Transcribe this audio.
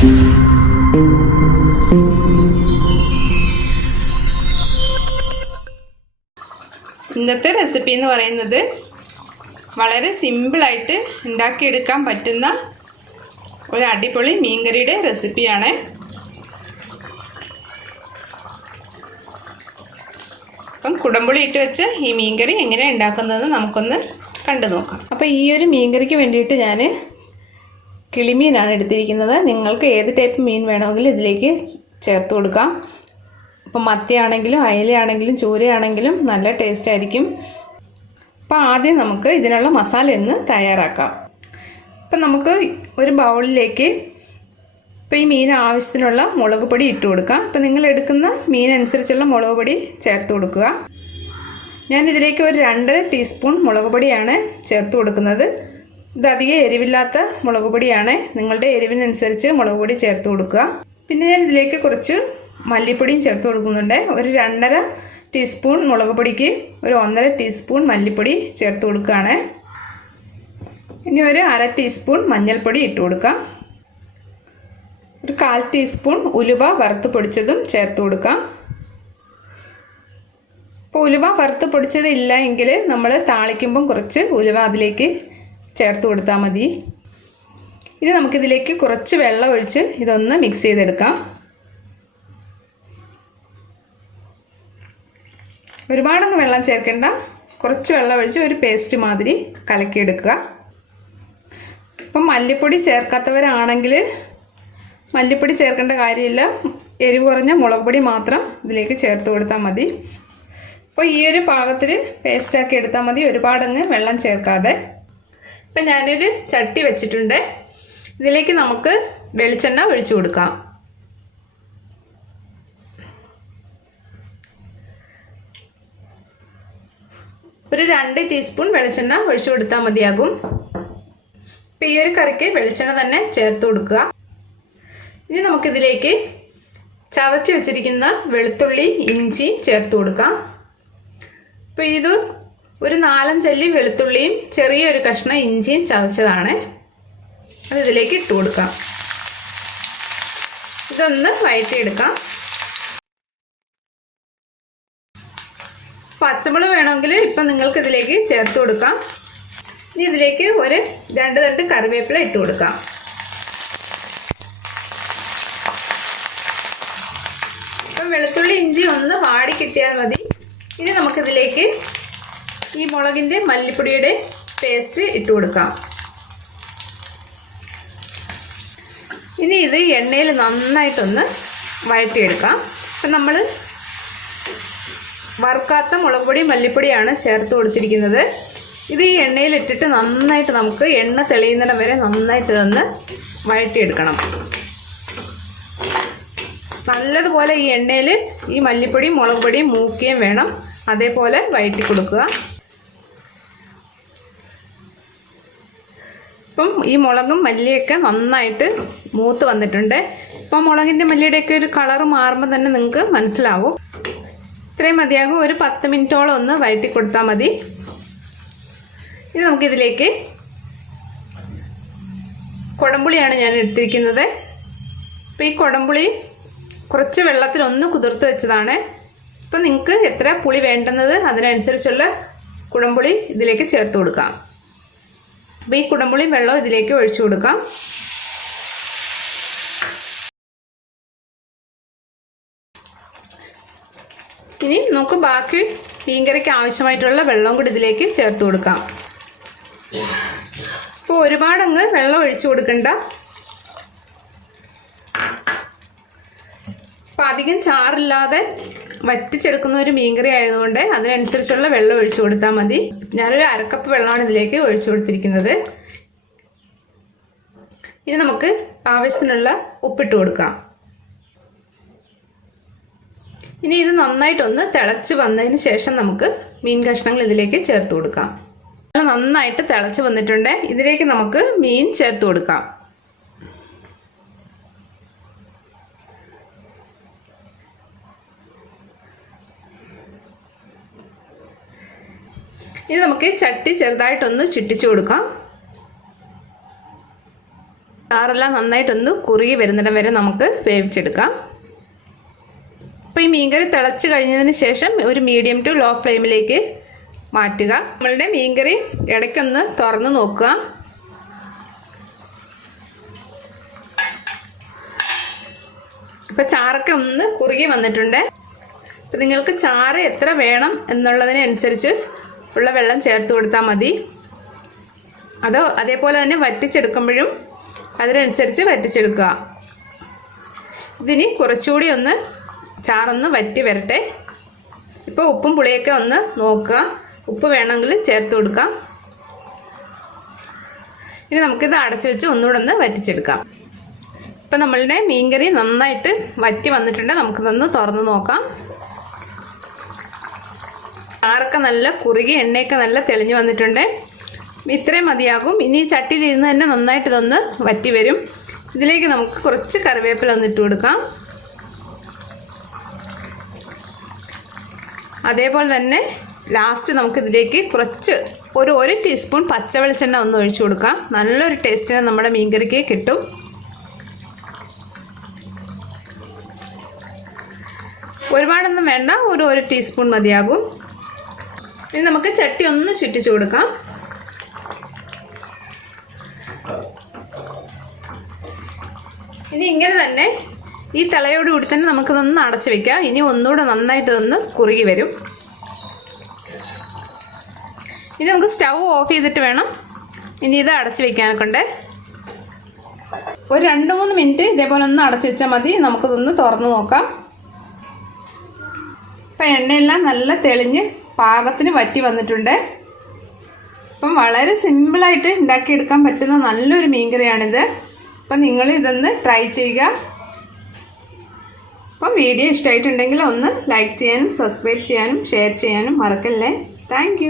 ഇന്നത്തെ റെസിപ്പി എന്ന് പറയുന്നത് വളരെ സിമ്പിളായിട്ട് ഉണ്ടാക്കിയെടുക്കാൻ പറ്റുന്ന ഒരു അടിപൊളി മീൻകറിയുടെ റെസിപ്പിയാണ്. അപ്പം കുടംപുളി ഇട്ട് വെച്ച് ഈ മീൻകറി എങ്ങനെയാണ് ഉണ്ടാക്കുന്നതെന്ന് നമുക്കൊന്ന് കണ്ടു നോക്കാം. അപ്പോൾ ഈ ഒരു മീൻകറിക്ക് വേണ്ടിയിട്ട് ഞാൻ കിളിമീനാണ് എടുത്തിരിക്കുന്നത്. നിങ്ങൾക്ക് ഏത് ടൈപ്പ് മീൻ വേണമെങ്കിലും ഇതിലേക്ക് ചേർത്ത് കൊടുക്കാം. ഇപ്പം മത്തിയാണെങ്കിലും അയലയാണെങ്കിലും ചൂരയാണെങ്കിലും നല്ല ടേസ്റ്റ് ആയിരിക്കും. അപ്പോൾ ആദ്യം നമുക്ക് ഇതിനുള്ള മസാല ഒന്ന് തയ്യാറാക്കാം. അപ്പം നമുക്ക് ഒരു ബൗളിലേക്ക് ഇപ്പോൾ ഈ മീൻ ആവശ്യത്തിനുള്ള മുളക് പൊടി ഇട്ട് കൊടുക്കാം. അപ്പോൾ നിങ്ങൾ എടുക്കുന്ന മീനനുസരിച്ചുള്ള മുളക് പൊടി ചേർത്ത് കൊടുക്കുക. ഞാനിതിലേക്ക് ഒരു 2.5 ടീസ്പൂൺ മുളക് പൊടിയാണ് ചേർത്ത് കൊടുക്കുന്നത്. ഇത് അധികം എരിവില്ലാത്ത മുളക് പൊടിയാണ്. നിങ്ങളുടെ എരിവിനനുസരിച്ച് മുളക് പൊടി ചേർത്ത് കൊടുക്കുക. പിന്നെ ഞാൻ ഇതിലേക്ക് കുറച്ച് മല്ലിപ്പൊടിയും ചേർത്ത് കൊടുക്കുന്നുണ്ട്. ഒരു 2.5 ടീസ്പൂൺ മുളക് പൊടിക്ക് ഒരു 1.5 ടീസ്പൂൺ മല്ലിപ്പൊടി ചേർത്ത് കൊടുക്കുകയാണ്. ഇനി ഒരു 1/2 ടീസ്പൂൺ മഞ്ഞൾപ്പൊടി ഇട്ട് കൊടുക്കാം. ഒരു 1/4 ടീസ്പൂൺ ഉലുവ വറുത്ത് പൊടിച്ചതും ചേർത്ത് കൊടുക്കാം. ഇപ്പോൾ ഉലുവ വറുത്ത് പൊടിച്ചത് ഇല്ല എങ്കിൽ നമ്മൾ താളിക്കുമ്പം കുറച്ച് ഉലുവ അതിലേക്ക് ചേർത്ത് കൊടുത്താൽ മതി. ഇനി നമുക്കിതിലേക്ക് കുറച്ച് വെള്ളം ഒഴിച്ച് ഇതൊന്ന് മിക്സ് ചെയ്തെടുക്കാം. ഒരുപാടങ്ങ് വെള്ളം ചേർക്കേണ്ട, കുറച്ച് വെള്ളം ഒഴിച്ച് ഒരു പേസ്റ്റ് മാതിരി കലക്കിയെടുക്കുക. ഇപ്പം മല്ലിപ്പൊടി ചേർക്കാത്തവരാണെങ്കിൽ മല്ലിപ്പൊടി ചേർക്കേണ്ട കാര്യമില്ല. എരിവ് കുറഞ്ഞ മുളക് പൊടി മാത്രം ഇതിലേക്ക് ചേർത്ത് കൊടുത്താൽ മതി. അപ്പോൾ ഈ ഒരു പാകത്തിൽ പേസ്റ്റാക്കി എടുത്താൽ മതി, ഒരുപാടങ്ങ് വെള്ളം ചേർക്കാതെ. ഇപ്പം ഞാനൊരു ചട്ടി വെച്ചിട്ടുണ്ട്. ഇതിലേക്ക് നമുക്ക് വെളിച്ചെണ്ണ ഒഴിച്ചു കൊടുക്കാം. ഒരു 2 ടീസ്പൂൺ വെളിച്ചെണ്ണ ഒഴിച്ചു കൊടുത്താൽ മതിയാകും. ഇപ്പം ഈ ഒരു കറിക്ക് വെളിച്ചെണ്ണ തന്നെ ചേർത്ത് കൊടുക്കുക. ഇനി നമുക്കിതിലേക്ക് ചതച്ച് വെച്ചിരിക്കുന്ന വെളുത്തുള്ളി ഇഞ്ചി ചേർത്ത് കൊടുക്കാം. അപ്പോൾ ഇത് ഒരു 4-5 അല്ലി വെളുത്തുള്ളിയും ചെറിയൊരു കഷ്ണം ഇഞ്ചിയും ചതച്ചതാണ്. അത് ഇതിലേക്ക് ഇട്ട് കൊടുക്കാം. ഇതൊന്ന് വഴറ്റിയെടുക്കാം. പച്ചമുളക് വേണമെങ്കിൽ ഇപ്പം നിങ്ങൾക്ക് ഇതിലേക്ക് ചേർത്ത് കൊടുക്കാം. ഇനി ഇതിലേക്ക് ഒരു 2 തണ്ട് കറിവേപ്പില ഇട്ട് കൊടുക്കാം. ഇപ്പം വെളുത്തുള്ളി ഇഞ്ചി ഒന്ന് വാടി കിട്ടിയാൽ മതി. ഇനി നമുക്കിതിലേക്ക് ഈ മുളകിൻ്റെ മല്ലിപ്പൊടിയുടെ പേസ്റ്റ് ഇട്ട് കൊടുക്കാം. ഇനി ഇത് എണ്ണയിൽ നന്നായിട്ടൊന്ന് വഴറ്റിയെടുക്കാം. അപ്പം നമ്മൾ വറുക്കാത്ത മുളക് പൊടി മല്ലിപ്പൊടിയാണ് ചേർത്ത് കൊടുത്തിരിക്കുന്നത്. ഇത് ഈ എണ്ണയിലിട്ടിട്ട് നന്നായിട്ട് നമുക്ക് എണ്ണ തെളിയുന്നിടം വരെ നന്നായിട്ട് ഇതൊന്ന് വഴറ്റിയെടുക്കണം. നല്ലതുപോലെ ഈ എണ്ണയിൽ ഈ മല്ലിപ്പൊടിയും മുളക് പൊടിയും മൂക്കുകയും വേണം. അതേപോലെ വഴറ്റി കൊടുക്കുക. ഇപ്പം ഈ മുളകും മല്ലിയൊക്കെ നന്നായിട്ട് മൂത്ത് വന്നിട്ടുണ്ട്. ഇപ്പം മുളകിൻ്റെ മല്ലിയുടെയൊക്കെ ഒരു കളർ മാറുമ്പോൾ തന്നെ നിങ്ങൾക്ക് മനസ്സിലാവും. ഇത്രയും മതിയാകും. ഒരു 10 മിനിറ്റോളം ഒന്ന് വഴറ്റി കൊടുത്താൽ മതി. ഇനി നമുക്കിതിലേക്ക് കുടംപുളിയാണ് ഞാൻ എടുത്തിരിക്കുന്നത്. അപ്പോൾ ഈ കുടംപുളി കുറച്ച് വെള്ളത്തിൽ ഒന്ന് കുതിർത്ത് വെച്ചതാണ്. ഇപ്പം നിങ്ങൾക്ക് എത്ര പുളി വേണ്ടുന്നത് അതിനനുസരിച്ചുള്ള കുടംപുളി ഇതിലേക്ക് ചേർത്ത് കൊടുക്കാം. അപ്പോൾ ഈ കുടംപുളി വെള്ളം ഇതിലേക്ക് ഒഴിച്ചു കൊടുക്കാം. ഇനി നമുക്ക് ബാക്കി മീൻകറിക്ക് ആവശ്യമായിട്ടുള്ള വെള്ളം കൂടി ഇതിലേക്ക് ചേർത്ത് കൊടുക്കാം. അപ്പോൾ ഒരുപാടങ്ങ് വെള്ളം ഒഴിച്ചു കൊടുക്കണ്ട. അപ്പോൾ അധികം ചാറില്ലാതെ വറ്റിച്ചെടുക്കുന്ന ഒരു മീൻകറി ആയതുകൊണ്ട് അതിനനുസരിച്ചുള്ള വെള്ളം ഒഴിച്ചു കൊടുത്താൽ മതി. ഞാനൊരു 1/2 കപ്പ് വെള്ളമാണ് ഇതിലേക്ക് ഒഴിച്ചു കൊടുത്തിരിക്കുന്നത്. ഇനി നമുക്ക് ആവശ്യത്തിനുള്ള ഉപ്പിട്ട് കൊടുക്കാം. ഇനി ഇത് നന്നായിട്ടൊന്ന് തിളച്ച് വന്നതിന് ശേഷം നമുക്ക് മീൻ കഷ്ണങ്ങൾ ഇതിലേക്ക് ചേർത്ത് കൊടുക്കാം. നന്നായിട്ട് തിളച്ച് വന്നിട്ടുണ്ട്. ഇതിലേക്ക് നമുക്ക് മീൻ ചേർത്ത് കൊടുക്കാം. ഇനി നമുക്ക് ചട്ടി ചെറുതായിട്ടൊന്ന് ചുറ്റിച്ചു കൊടുക്കാം. ചാറെല്ലാം നന്നായിട്ടൊന്ന് കുറുകി വരുന്നിടം വരെ നമുക്ക് വേവിച്ചെടുക്കാം. അപ്പോൾ ഈ മീൻകറി തിളച്ച് കഴിഞ്ഞതിന് ശേഷം ഒരു മീഡിയം ടു ലോ ഫ്ലെയിമിലേക്ക് മാറ്റുക. നമ്മളുടെ മീൻകറി ഇടയ്ക്കൊന്ന് തുറന്ന് നോക്കുക. ഇപ്പോൾ ചാറൊക്കെ ഒന്ന് കുറുകി വന്നിട്ടുണ്ട്. അപ്പോൾ നിങ്ങൾക്ക് ചാറ് എത്ര വേണം എന്നുള്ളതിനനുസരിച്ച് ഉള്ള വെള്ളം ചേർത്ത് കൊടുത്താൽ മതി. അതേപോലെ തന്നെ വറ്റിച്ചെടുക്കുമ്പോഴും അതിനനുസരിച്ച് വറ്റിച്ചെടുക്കുക. ഇതിനി കുറച്ചുകൂടി ഒന്ന് ചാറൊന്ന് വറ്റി വരട്ടെ. ഇപ്പോൾ ഉപ്പും പുളിയൊക്കെ ഒന്ന് നോക്കുക. ഉപ്പ് വേണമെങ്കിൽ ചേർത്ത് കൊടുക്കാം. ഇനി നമുക്കിത് അടച്ചു വെച്ച് ഒന്നുകൂടെ ഒന്ന് വറ്റിച്ചെടുക്കാം. ഇപ്പം നമ്മളുടെ മീൻകറി നന്നായിട്ട് വറ്റി വന്നിട്ടുണ്ട്. നമുക്കിതൊന്ന് തുറന്ന് നോക്കാം. ചാറൊക്കെ നല്ല കുറുകി എണ്ണയൊക്കെ നല്ല തെളിഞ്ഞ് വന്നിട്ടുണ്ട്. ഇത്രയും മതിയാകും. ഇനി ചട്ടിയിലിരുന്ന് തന്നെ നന്നായിട്ട് ഇതൊന്ന് വറ്റി വരും. ഇതിലേക്ക് നമുക്ക് കുറച്ച് കറിവേപ്പില ഒന്ന് ഇട്ട് കൊടുക്കാം. അതേപോലെ തന്നെ ലാസ്റ്റ് നമുക്കിതിലേക്ക് കുറച്ച് ഒരു ടീസ്പൂൺ പച്ച വെളിച്ചെണ്ണ ഒന്ന് ഒഴിച്ചു കൊടുക്കാം. നല്ലൊരു ടേസ്റ്റിന് നമ്മുടെ മീൻകറിക്ക് കിട്ടും. ഒരുപാടൊന്നും വേണ്ട, ഒരു ടീസ്പൂൺ മതിയാകും. ഇനി നമുക്ക് ചട്ടി ഒന്ന് ചുറ്റിച്ചു കൊടുക്കാം. ഇനി ഇങ്ങനെ തന്നെ ഈ തളയോടുകൂടി തന്നെ നമുക്കിതൊന്ന് അടച്ചു വെക്കാം. ഇനി ഒന്നുകൂടെ നന്നായിട്ട് ഇതൊന്ന് കുറുകി വരും. ഇനി നമുക്ക് സ്റ്റൗ ഓഫ് ചെയ്തിട്ട് വേണം ഇനി ഇത് അടച്ചു വെക്കാനൊക്കെ ഉണ്ട്. ഒരു 2-3 മിനിറ്റ് ഇതേപോലെ ഒന്ന് അടച്ചു വെച്ചാൽ മതി. നമുക്കിതൊന്ന് തുറന്ന് നോക്കാം. ഇപ്പം എണ്ണയെല്ലാം നല്ല തെളിഞ്ഞ് പാകത്തിന് വറ്റി വന്നിട്ടുണ്ട്. അപ്പം വളരെ സിമ്പിളായിട്ട് ഉണ്ടാക്കിയെടുക്കാൻ പറ്റുന്ന നല്ലൊരു മീൻകറിയാണിത്. അപ്പം നിങ്ങൾ ഇതൊന്ന് ട്രൈ ചെയ്യുക. അപ്പം വീഡിയോ ഇഷ്ടമായിട്ടുണ്ടെങ്കിൽ ഒന്ന് ലൈക്ക് ചെയ്യാനും സബ്സ്ക്രൈബ് ചെയ്യാനും ഷെയർ ചെയ്യാനും മറക്കല്ലേ. താങ്ക്